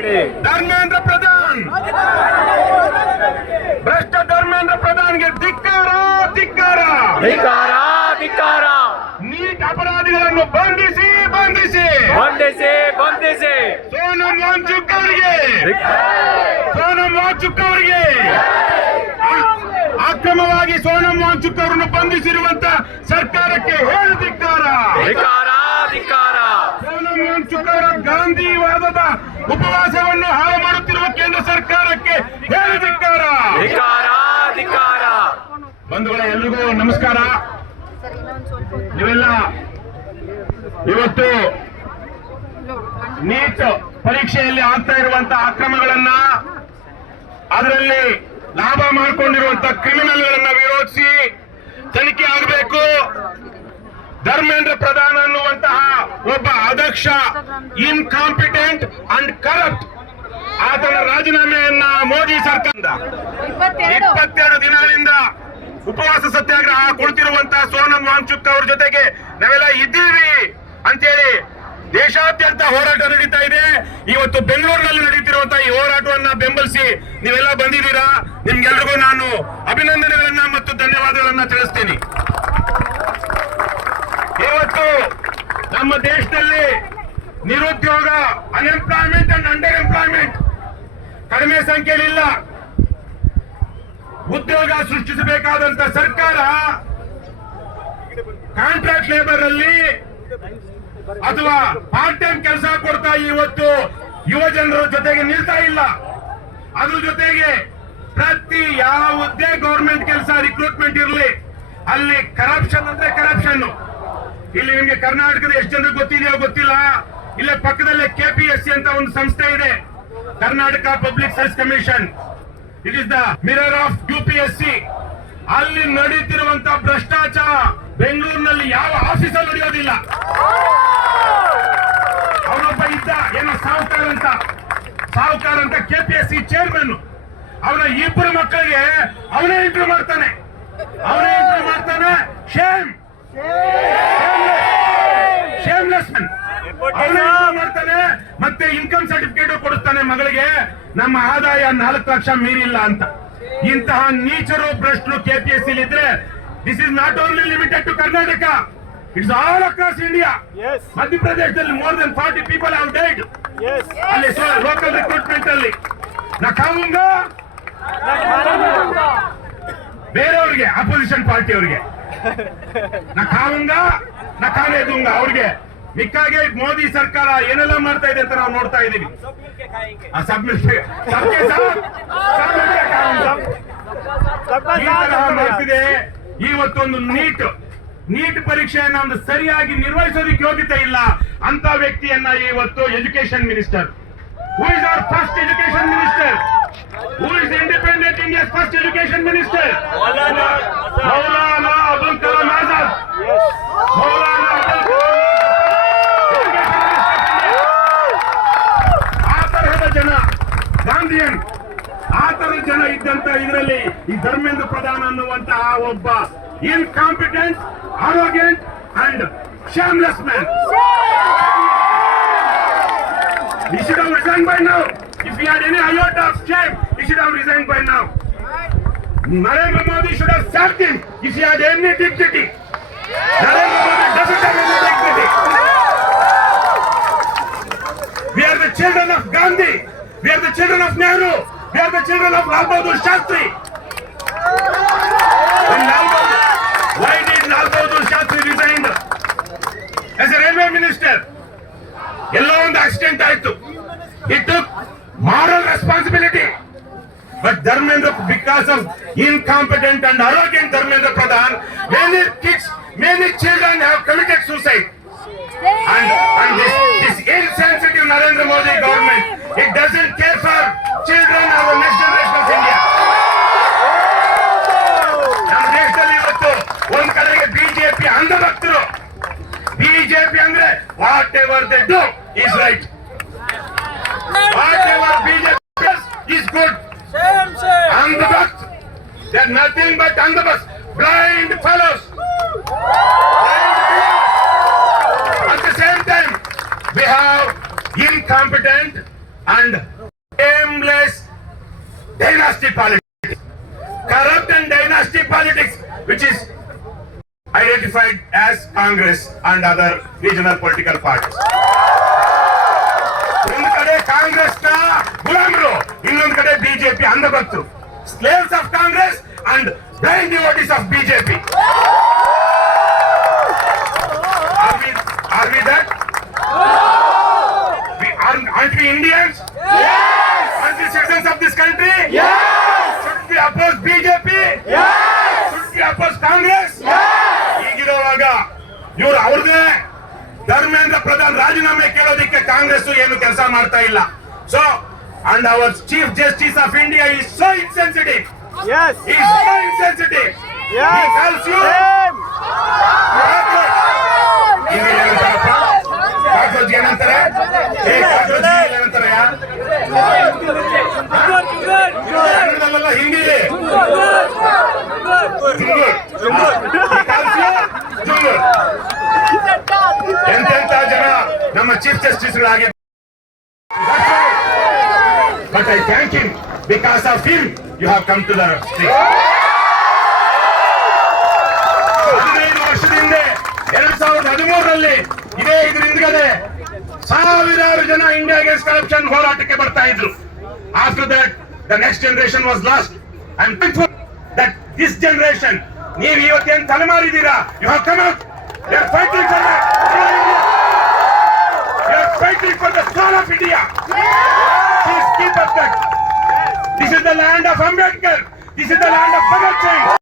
ಧರ್ಮೇಂದ್ರ ಪ್ರಧಾನ್, ಭ್ರಷ್ಟ ಧರ್ಮೇಂದ್ರ ಪ್ರಧಾನ್ಗೆ ಧಿಕ್ಕಾರ ಧಿಕ್ಕಾರ ಧಿಕ್ಕಾರ ಧಿಕ್ಕಾರ. ನೀಟ್ ಅಪರಾಧಿಗಳನ್ನು ಬಂಧಿಸಿ ಬಂಧಿಸಿ ಬಂಧಿಸಿ ಬಂಧಿಸಿ. ಸೋನಂ ವಾಂಗ್ಚುಕ್ ಅವರಿಗೆ, ಸೋನಂ ವಾಂಗ್ಚುಕ್ ಅವರಿಗೆ ಅಕ್ರಮವಾಗಿ ಸೋನಂ ವಾಂಗ್ಚುಕ್ ಅವರನ್ನು ಬಂಧಿಸಿರುವಂತ ಸರ್ಕಾರಕ್ಕೆ ಹೇಳು ಧಿಕ್ಕಾರ ಧಿಕ್ಕಾರ ಧಿಕ್ಕಾರ. ಸೋನಂ ವಾಂಗ್ಚುಕ್ ಅವರ ಗಾಂಧಿವಾದದ ಉಪವಾಸವನ್ನು ಹಾಳು ಮಾಡುತ್ತಿರುವ ಕೇಂದ್ರ ಸರ್ಕಾರಕ್ಕೆ ಹೇಳು ಧಿಕ್ಕಾರ ಧಿಕ್ಕಾರ ಧಿಕ್ಕಾರ. ಬಂಧುಗಳೇ, ಎಲ್ರಿಗೂ ನಮಸ್ಕಾರ. ನೀವೆಲ್ಲ ಇವತ್ತು ನೀಟ್ ಪರೀಕ್ಷೆಯಲ್ಲಿ ಆಗ್ತಾ ಇರುವಂತಹ ಅಕ್ರಮಗಳನ್ನ, ಅದರಲ್ಲಿ ಲಾಭ ಮಾಡಿಕೊಂಡಿರುವಂತಹ ಕ್ರಿಮಿನಲ್ಗಳನ್ನ ವಿರೋಧಿಸಿ ತನಿಖೆ ಆಗಬೇಕು. ಧರ್ಮೇಂದ್ರ ಪ್ರಧಾನ್ ಅನ್ನುವಂತಹ ಒಬ್ಬ ಅಧ್ಯಕ್ಷ, ಇನ್ಕಾಂಪಿಟೆಂಟ್ ಅಂಡ್ ಕರಪ್ಟ್, ಆತನ ರಾಜೀನಾಮೆಯನ್ನ ಮೋದಿ ಸರ್ಕಾರ 22 ದಿನಗಳಿಂದ ಉಪವಾಸ ಸತ್ಯಾಗ್ರಹ ಕೊಡ್ತಿರುವಂತಹ ಸೋನಂ ವಾಂಗ್ಚುಕ್ ಅವ್ರ ಜೊತೆಗೆ ನಾವೆಲ್ಲ ಇದ್ದೀವಿ ಅಂತೇಳಿ ದೇಶಾದ್ಯಂತ ಹೋರಾಟ ನಡೀತಾ ಇದೆ. ಇವತ್ತು ಬೆಂಗಳೂರಿನಲ್ಲಿ ನಡೀತಿರುವಂತಹ ಈ ಹೋರಾಟವನ್ನ ಬೆಂಬಲಿಸಿ ನೀವೆಲ್ಲ ಬಂದಿದ್ದೀರಾ. ನಿಮ್ಗೆಲ್ರಿಗೂ ನಾನು ಅಭಿನಂದನೆಗಳನ್ನ ಮತ್ತು ಧನ್ಯವಾದಗಳನ್ನ ತಿಳಿಸ್ತೀನಿ. ಇವತ್ತು ನಮ್ಮ ದೇಶದಲ್ಲಿ ನಿರುದ್ಯೋಗ, ಅನ್ಎಂಪ್ಲಾಯ್ಮೆಂಟ್ ಅಂಡ್ ಅಂಡರ್ ಎಂಪ್ಲಾಯ್ಮೆಂಟ್ ಕಡಿಮೆ ಸಂಖ್ಯೆಯಲ್ಲಿಲ್ಲ. ಉದ್ಯೋಗ ಸೃಷ್ಟಿಸಬೇಕಾದಂತ ಸರ್ಕಾರ ಕಾಂಟ್ರಾಕ್ಟ್ ಲೇಬರ್ ಅಲ್ಲಿ ಅಥವಾ ಪಾರ್ಟ್ ಟೈಮ್ ಕೆಲಸ ಕೊಡ್ತಾ ಇವತ್ತು ಯುವ ಜನರ ಜೊತೆಗೆ ನಿಲ್ತಾ ಇಲ್ಲ. ಅದ್ರ ಜೊತೆಗೆ ಪ್ರತಿ ಯಾವುದೇ ಗವರ್ಮೆಂಟ್ ಕೆಲಸ ರಿಕ್ರೂಟ್ಮೆಂಟ್ ಇರಲಿ, ಅಲ್ಲಿ ಕರಪ್ಷನ್ ಅಂದ್ರೆ ಕರಪ್ಷನ್. ಇಲ್ಲಿ ನಿಮ್ಗೆ ಕರ್ನಾಟಕದ ಎಷ್ಟು ಜನರಿಗೆ ಗೊತ್ತಿದೆಯೋ ಗೊತ್ತಿಲ್ಲ, ಇಲ್ಲೇ ಪಕ್ಕದಲ್ಲೇ KPSC ಅಂತ ಒಂದು ಸಂಸ್ಥೆ ಇದೆ, Karnataka public service commission. It is the mirror of UPSC. ಅಲ್ಲಿ ನಡೀತಿರುವಂತ ಭ್ರಷ್ಟಾಚಾರ ಬೆಂಗಳೂರಿನಲ್ಲಿ ಯಾವ ಆಫೀಸಲ್ಲಿ ನಡೆಯೋದಿಲ್ಲ. ಅವನೊಬ್ಬ ಇದ್ದ, ಏನೋ ಸಾಹುಕಾರ ಅಂತ KPSC ಚೇರ್ಮನ್. ಅವನ ಇಬ್ಬರು ಮಕ್ಕಳಿಗೆ ಅವನೇ ಇಂಟರ್ವ್ಯೂ ಮಾಡ್ತಾನೆ. Shameless man. ಮಾಡ್ತಾನೆ, ಮತ್ತೆ ಇನ್ಕಮ್ ಸರ್ಟಿಫಿಕೇಟ್ ಕೊಡುತ್ತಾನೆ ಮಗಳಿಗೆ, ನಮ್ಮ ಆದಾಯ 4 ಲಕ್ಷ ಮೀರಿಲ್ಲ ಅಂತ. ಇಂತಹ ನೀಚರು ಭ್ರಷ್ಟರು KPSC ಇದ್ರೆ this is not only limited to Karnataka, it's all across India. ಮಧ್ಯಪ್ರದೇಶದಲ್ಲಿ more than 40 people have died ಅಲ್ಲಿ ಲೋಕಲ್ ರಿಕ್ರೂಟ್ಮೆಂಟ್ ಅಲ್ಲಿ. ನಕಾಮುಂಗ ಬೇರೆಯವ್ರಿಗೆ, ಅಪೋಸಿಷನ್ ಪಾರ್ಟಿ ಅವರಿಗೆ ನಕಾಮುಂಗ ನಕಾನೆ ದುಂಗ ಅವ್ರಿಗೆ. ಮಿಕ್ಕಾಗೆ ಮೋದಿ ಸರ್ಕಾರ ಏನೆಲ್ಲ ಮಾಡ್ತಾ ಇದೆ ಅಂತ ನಾವು ನೋಡ್ತಾ ಇದ್ದೀವಿ. ಮಾಡ್ತಿದೆ. ಇವತ್ತೊಂದು ನೀಟ್ ಪರೀಕ್ಷೆಯನ್ನ ಒಂದು ಸರಿಯಾಗಿ ನಿರ್ವಹಿಸೋದಕ್ಕೆ ಯೋಗ್ಯತೆ ಇಲ್ಲ ಅಂತ ವ್ಯಕ್ತಿಯನ್ನ ಇವತ್ತು education minister, who is our first education minister, who is independent India's first education minister, Maulana Abul Kalam Azad. Maulana Abul Kalam ಜನ ಗಾಂಧಿಯನ್, ಆ ತರ ಜನ ಇದ್ದಂತ ಇದರಲ್ಲಿ ಈ ಧರ್ಮೇಂದ್ರ ಪ್ರಧಾನ್ ಅನ್ನುವಂತಹ ಒಬ್ಬ incompetent, arrogant and shameless man. He should have resigned by now. If he had any iota of shame, he should have resigned by now. Narendra Modi should have sacked him if he had any dignity. Narendra Modi doesn't have any dignity. We are the children of Gandhi. We are the children of Nehru. We are the children of Lal Bahadur Shastri. Why did Lal Bahadur Shastri resign as a railway minister? ಎಲ್ಲೋ ಒಂದು accident ಆಯ್ತು. He took moral responsibility. But Dharmendra, because of incompetent and arrogant Dharmendra Pradhan, many children have committed suicide. And this insensitive Narendra Modi government, it doesn't care for children or the next generation of India. ನಮ್ಮ ದೇಶದಲ್ಲಿ ಇವತ್ತು ಒಂದ್ ಕಡೆಗೆ BJP ಅಂಧಭಕ್ತರು. BJP ಅಂದ್ರೆ what ever they do is right. Whatever BJP does is good. Andhbhakt, they are nothing but andhbhakt, blind fellows. At the same time, we have incompetent and dynasty politics. Corrupt and dynasty politics, which is identified as Congress and other regional political parties. ಒಂದು ಕಡೆ ಕಾಂಗ್ರೆಸ್ ನ ಗುಲಾಮರು, ಇನ್ನೊಂದು ಕಡೆ BJP ಅಂಧಭಕ್ತರು, slaves of Congress and blind devotees of BJP. Are we that? Aren't we Indians? Yes! Aren't we citizens of this country? Yes! Should we oppose BJP? Yes! Should we oppose Congress? Yes! ಹೀಗಿರುವಾಗ ಇವರು ಅವ್ರದೇ ಧರ್ಮೇಂದ್ರ ಪ್ರಧಾನ್ ರಾಜೀನಾಮೆ ಕೇಳೋದಿಕ್ಕೆ ಕಾಂಗ್ರೆಸ್ ಏನು ಕೆಲಸ ಮಾಡ್ತಾ ಇಲ್ಲ. So and our chief justice of India is so insensitive. Yes! He is so insensitive. Yes! He tells you. Cockroach ಏನಂತಾರೆ? Cockroach ಏನಂತಾರೆ? ಕನ್ನಡದಲ್ಲ, ಹಿಂದಿಲಿ ಎಂತೆಂತ ಜನ ನಮ್ಮ ಚೀಫ್ ಜಸ್ಟಿಸ್ಗಳಾಗಿ. But I thank him. Because of him, you have come to the street. 15 ವರ್ಷದ ಹಿಂದೆ 2013ರಲ್ಲಿ ಇದೇ ಇದ್ರ ಹಿಂದ್ಗಡೆ ಸಾವಿರಾರು ಜನ ಇಂಡಿಯಾ ಅಗೇನ್ಸ್ಟ್ ಕರಪ್ಷನ್ ಹೋರಾಟಕ್ಕೆ ಬರ್ತಾ ಇದ್ರು. After that, the next generation was lost. I am thankful that this generation, ನೀವು ಇವತ್ತೇನು ತಲೆಮಾರಿದ್ದೀರಾ, you have come out. You are fighting for that. You are fighting for the soul of India. Please keep up that. This is the land of Ambedkar. This is the land of Bhagat Singh.